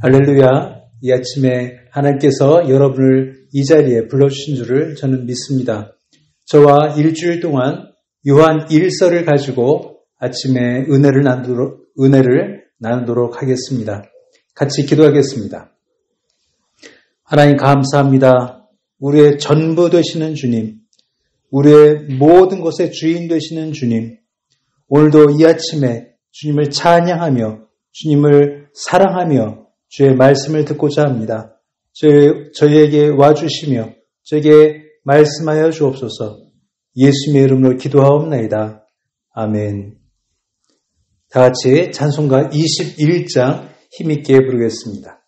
할렐루야. 이 아침에 하나님께서 여러분을 이 자리에 불러주신 줄을 저는 믿습니다. 저와 일주일 동안 요한 1서를 가지고 아침에 은혜를 나누도록 하겠습니다. 같이 기도하겠습니다. 하나님 감사합니다. 우리의 전부 되시는 주님, 우리의 모든 것의 주인 되시는 주님, 오늘도 이 아침에 주님을 찬양하며 주님을 사랑하며 주의 말씀을 듣고자 합니다. 저희에게 와주시며 저에게 말씀하여 주옵소서. 예수님의 이름으로 기도하옵나이다. 아멘. 다 같이 찬송가 21장 힘있게 부르겠습니다.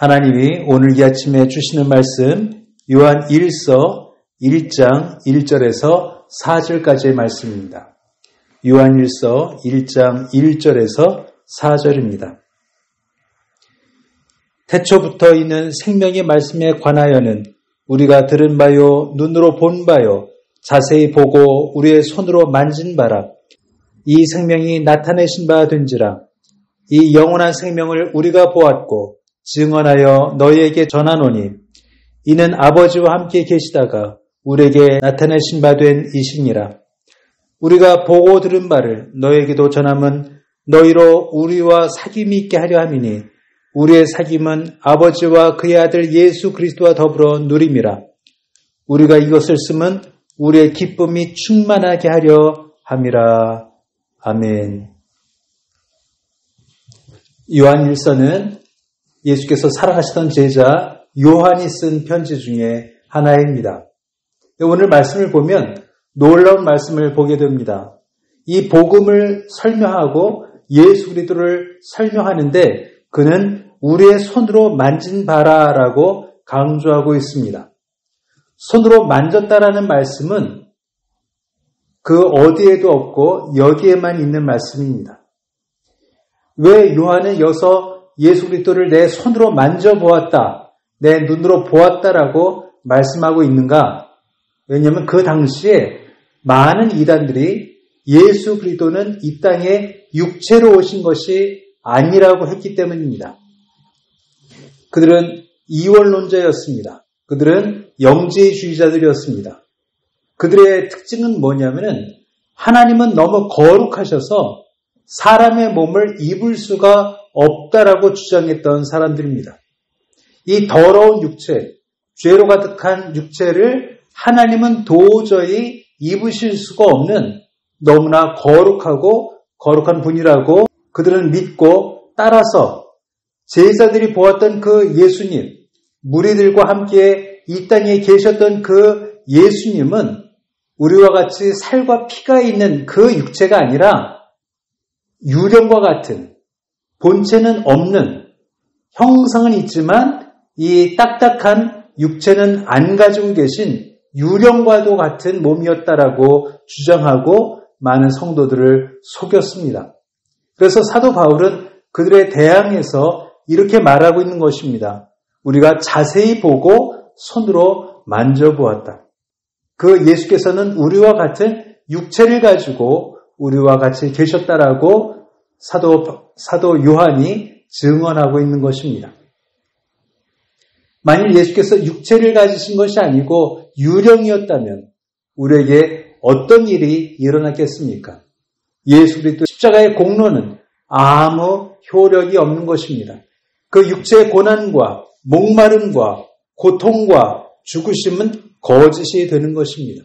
하나님이 오늘 이 아침에 주시는 말씀 요한 1서 1장 1절에서 4절까지의 말씀입니다. 요한 1서 1장 1절에서 4절입니다. 태초부터 있는 생명의 말씀에 관하여는 우리가 들은 바요 눈으로 본 바요 자세히 보고 우리의 손으로 만진 바라 이 생명이 나타내신 바 된지라 이 영원한 생명을 우리가 보았고 증언하여 너희에게 전하노니 이는 아버지와 함께 계시다가 우리에게 나타내신 바 된 이시니라. 우리가 보고 들은 바를 너희에게도 전함은 너희로 우리와 사귐이 있게 하려 함이니 우리의 사귐은 아버지와 그의 아들 예수 그리스도와 더불어 누림이라. 우리가 이것을 쓰면 우리의 기쁨이 충만하게 하려 함이라. 아멘. 요한 1서는 예수께서 살아가시던 제자 요한이 쓴 편지 중에 하나입니다. 오늘 말씀을 보면 놀라운 말씀을 보게 됩니다. 이 복음을 설명하고 예수 그리스도를 설명하는데 그는 우리의 손으로 만진 바라라고 강조하고 있습니다. 손으로 만졌다라는 말씀은 그 어디에도 없고 여기에만 있는 말씀입니다. 왜 요한은 여기서 예수 그리스도를 내 손으로 만져보았다, 내 눈으로 보았다라고 말씀하고 있는가? 왜냐하면 그 당시에 많은 이단들이 예수 그리스도는 이 땅에 육체로 오신 것이 아니라고 했기 때문입니다. 그들은 이원론자였습니다. 그들은 영지주의자들이었습니다. 그들의 특징은 뭐냐면은 하나님은 너무 거룩하셔서 사람의 몸을 입을 수가 없다라고 주장했던 사람들입니다. 이 더러운 육체, 죄로 가득한 육체를 하나님은 도저히 입으실 수가 없는 너무나 거룩하고 거룩한 분이라고 그들은 믿고 따라서 제자들이 보았던 그 예수님, 무리들과 함께 이 땅에 계셨던 그 예수님은 우리와 같이 살과 피가 있는 그 육체가 아니라 유령과 같은 본체는 없는 형상은 있지만 이 딱딱한 육체는 안 가지고 계신 유령과도 같은 몸이었다라고 주장하고 많은 성도들을 속였습니다. 그래서 사도 바울은 그들에 대항해서 이렇게 말하고 있는 것입니다. 우리가 자세히 보고 손으로 만져보았다. 그 예수께서는 우리와 같은 육체를 가지고 우리와 같이 계셨다라고 사도 요한이 증언하고 있는 것입니다. 만일 예수께서 육체를 가지신 것이 아니고 유령이었다면 우리에게 어떤 일이 일어났겠습니까? 예수 그리스도 십자가의 공로는 아무 효력이 없는 것입니다. 그 육체의 고난과 목마름과 고통과 죽으심은 거짓이 되는 것입니다.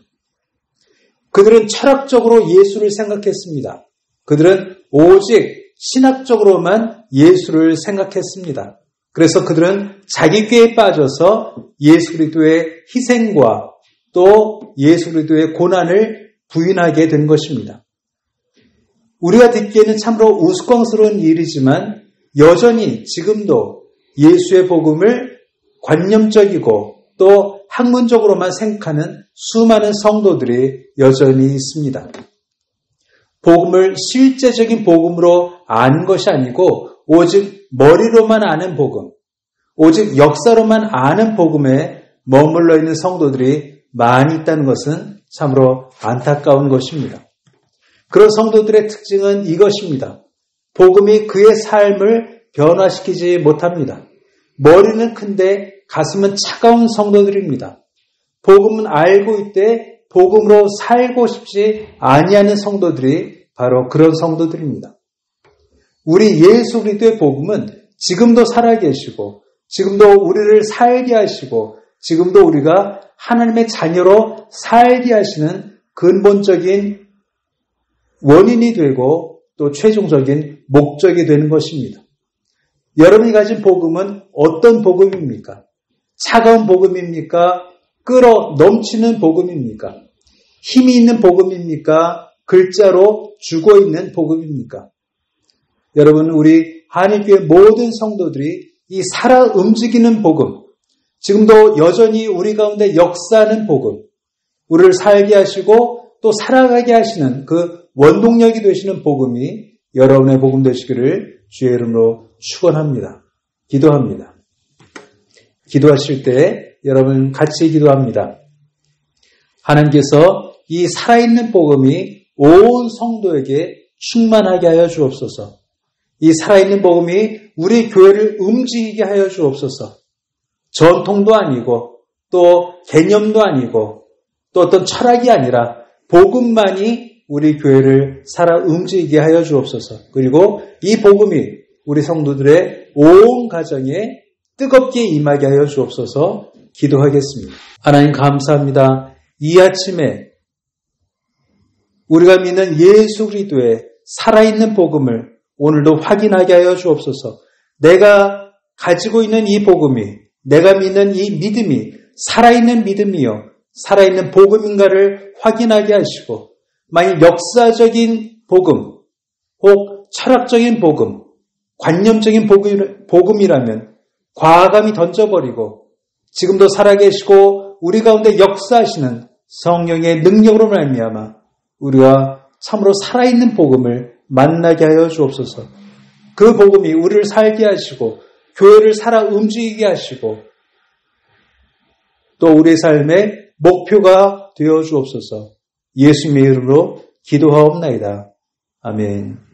그들은 철학적으로 예수를 생각했습니다. 그들은 오직 신학적으로만 예수를 생각했습니다. 그래서 그들은 자기 꾀에 빠져서 예수 그리스도의 희생과 또 예수 그리스도의 고난을 부인하게 된 것입니다. 우리가 듣기에는 참으로 우스꽝스러운 일이지만 여전히 지금도 예수의 복음을 관념적이고 또 학문적으로만 생각하는 수많은 성도들이 여전히 있습니다. 복음을 실제적인 복음으로 아는 것이 아니고 오직 머리로만 아는 복음, 오직 역사로만 아는 복음에 머물러 있는 성도들이 많이 있다는 것은 참으로 안타까운 것입니다. 그런 성도들의 특징은 이것입니다. 복음이 그의 삶을 변화시키지 못합니다. 머리는 큰데 가슴은 차가운 성도들입니다. 복음은 알고 있되 복음으로 살고 싶지 아니하는 성도들이 바로 그런 성도들입니다. 우리 예수 그리스도의 복음은 지금도 살아계시고 지금도 우리를 살게 하시고 지금도 우리가 하나님의 자녀로 살게 하시는 근본적인 원인이 되고 또 최종적인 목적이 되는 것입니다. 여러분이 가진 복음은 어떤 복음입니까? 차가운 복음입니까? 끓어 넘치는 복음입니까? 힘이 있는 복음입니까? 글자로 죽어있는 복음입니까? 여러분, 우리 한일교회 모든 성도들이 이 살아 움직이는 복음, 지금도 여전히 우리 가운데 역사하는 복음, 우리를 살게 하시고 또 살아가게 하시는 그 원동력이 되시는 복음이 여러분의 복음 되시기를 주의 이름으로 축원합니다. 기도합니다. 기도하실 때 여러분 같이 기도합니다. 하나님께서 이 살아있는 복음이 온 성도에게 충만하게 하여 주옵소서. 이 살아있는 복음이 우리 교회를 움직이게 하여 주옵소서. 전통도 아니고 또 개념도 아니고 또 어떤 철학이 아니라 복음만이 우리 교회를 살아 움직이게 하여 주옵소서. 그리고 이 복음이 우리 성도들의 온 가정에 뜨겁게 임하게 하여 주옵소서. 기도하겠습니다. 하나님 감사합니다. 이 아침에 우리가 믿는 예수 그리스도의 살아있는 복음을 오늘도 확인하게 하여 주옵소서. 내가 가지고 있는 이 복음이, 내가 믿는 이 믿음이 살아있는 믿음이요, 살아있는 복음인가를 확인하게 하시고, 만일 역사적인 복음, 혹 철학적인 복음, 관념적인 복음이라면 과감히 던져버리고 지금도 살아계시고 우리 가운데 역사하시는 성령의 능력으로 말미암아 우리가 참으로 살아있는 복음을 만나게 하여 주옵소서. 그 복음이 우리를 살게 하시고 교회를 살아 움직이게 하시고 또 우리의 삶의 목표가 되어 주옵소서. 예수님의 이름으로 기도하옵나이다. 아멘.